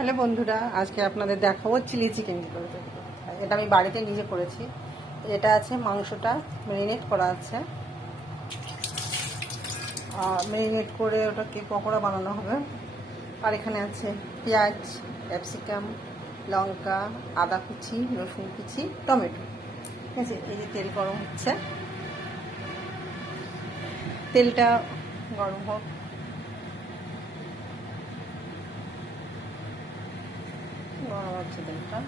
Hello বন্ধুরা, আজকে আপনাদের দেখাবো চিলি চিকেন কী করে তৈরি করতে হয়। এটা আমি বাড়িতে নিজে করেছি। এটা আছে মাংসটা ম্যারিনেট করা আছে, ম্যারিনেট করে ওটাকে পকোড়া বানানো হবে। আর এখানে আছে পেঁয়াজ, ক্যাপসিকাম, লঙ্কা, আদা কুচি, রসুন কুচি, টমেটো। ঠিক আছে, এই যে তেল গরম হচ্ছে, তেলটা গরম হোক। গরম হচ্ছে তেলটা।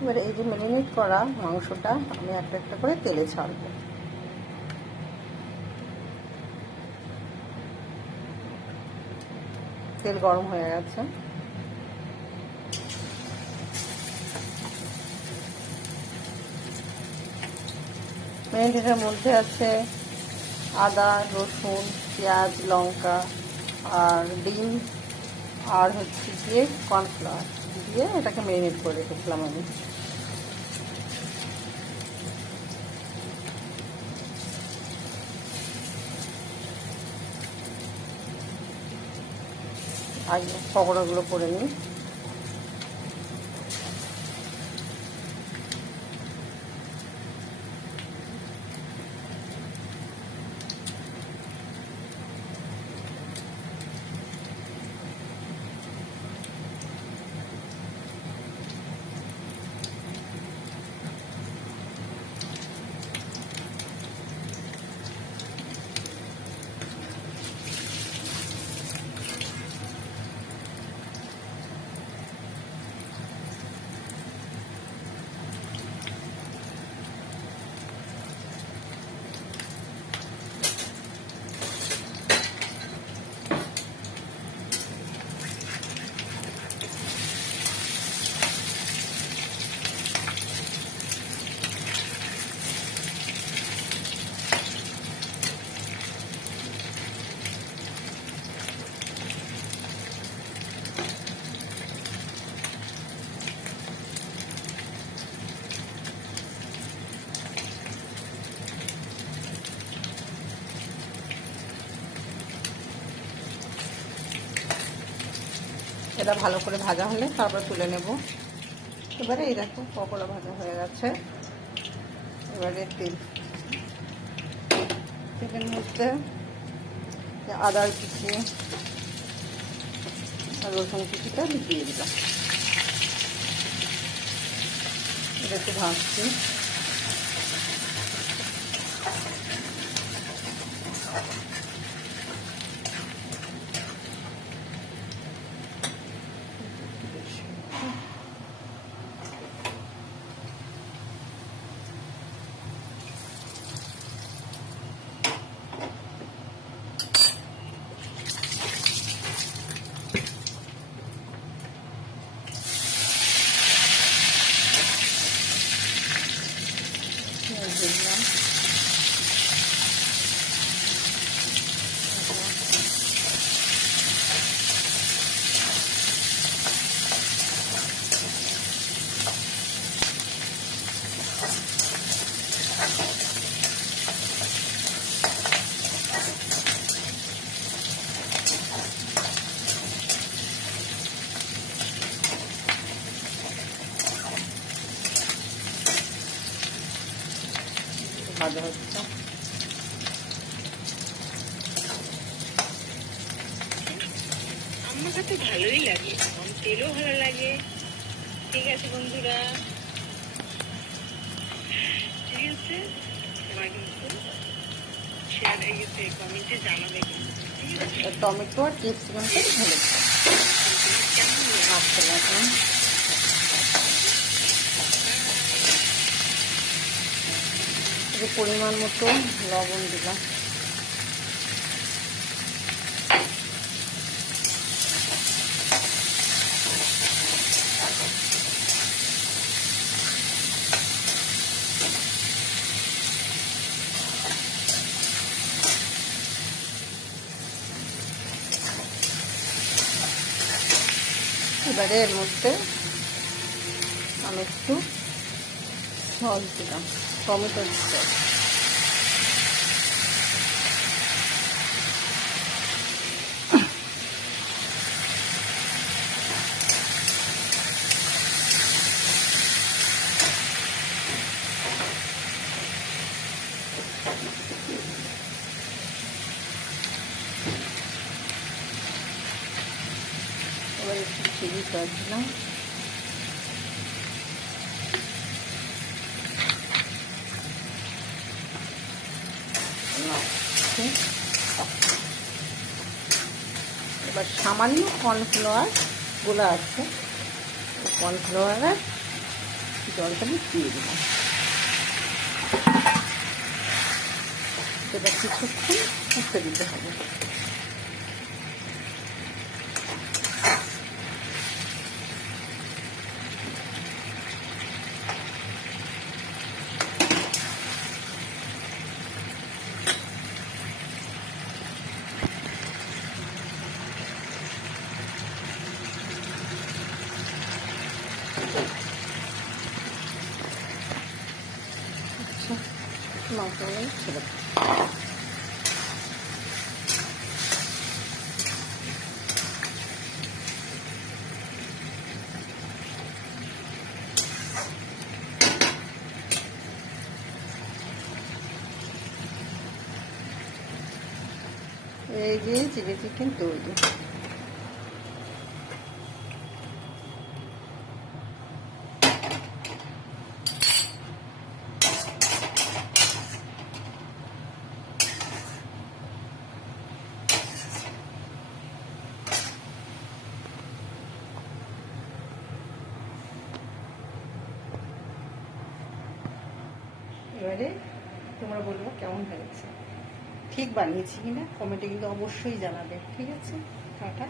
এবারে এই যে ম্যারিনেট করা মাংসটা আমি একটা একটা করে তেলে ছাড়বো। তেল গরম হয়ে গেছে। ম্যারিনেটের মধ্যে আছে আদা, রসুন, পেঁয়াজ, লঙ্কা আর ডিম আর হচ্ছে গিয়ে কর্নফ্লাওয়ার দিয়ে এটাকে ম্যারিনেট করে রেখেছিলাম আমি। আগে পকোড়াগুলো করে নিই। এটা ভালো করে ভাজা হলে তারপর তুলে নেব। এবারে এই দেখো পকোড়া ভাজা হয়ে গেছে। এবারে তেলের মধ্যে আদার কুচি আর রসুন কুচিটা দিয়ে দিলাম। এটা একটু ভাজছি। দিলাম ভাজা হচ্ছে। আমার কাছে ভালোই লাগে, কম তেলও ভালো লাগে। ঠিক আছে বন্ধুরা, ঠিক আছে, তোমার কিন্তু শেয়ার হয়ে গেছে, কমেন্টে জানাবে কিন্তু। ঠিক আছে, টমেটো আর ক্যাপসিকামটা ঢেলে কেমন আচ্ছা এখন পরিমাণ মতো লবণ দিলাম। এবারে এর মধ্যে আমি একটু সস দিলাম, টমেটো সস। এবার একটু চিলি সস দিলাম। এবার সামান্য কর্নফ্লাওয়ার গোলা আছে, কর্নফ্লাওয়ারের জলটা দিয়ে দিলাম। সেটা কিছুক্ষণ ফুটতে দিতে হবে। মাংসগুলো ছেড়ে দেব। এই যে চিলি চিকেন তৈরি। এবারে তোমরা বলবো কেমন হয়েছে, ঠিক বানিয়েছি কিনা কমেন্টে কিন্তু অবশ্যই জানাবে। ঠিক আছে, টাটা।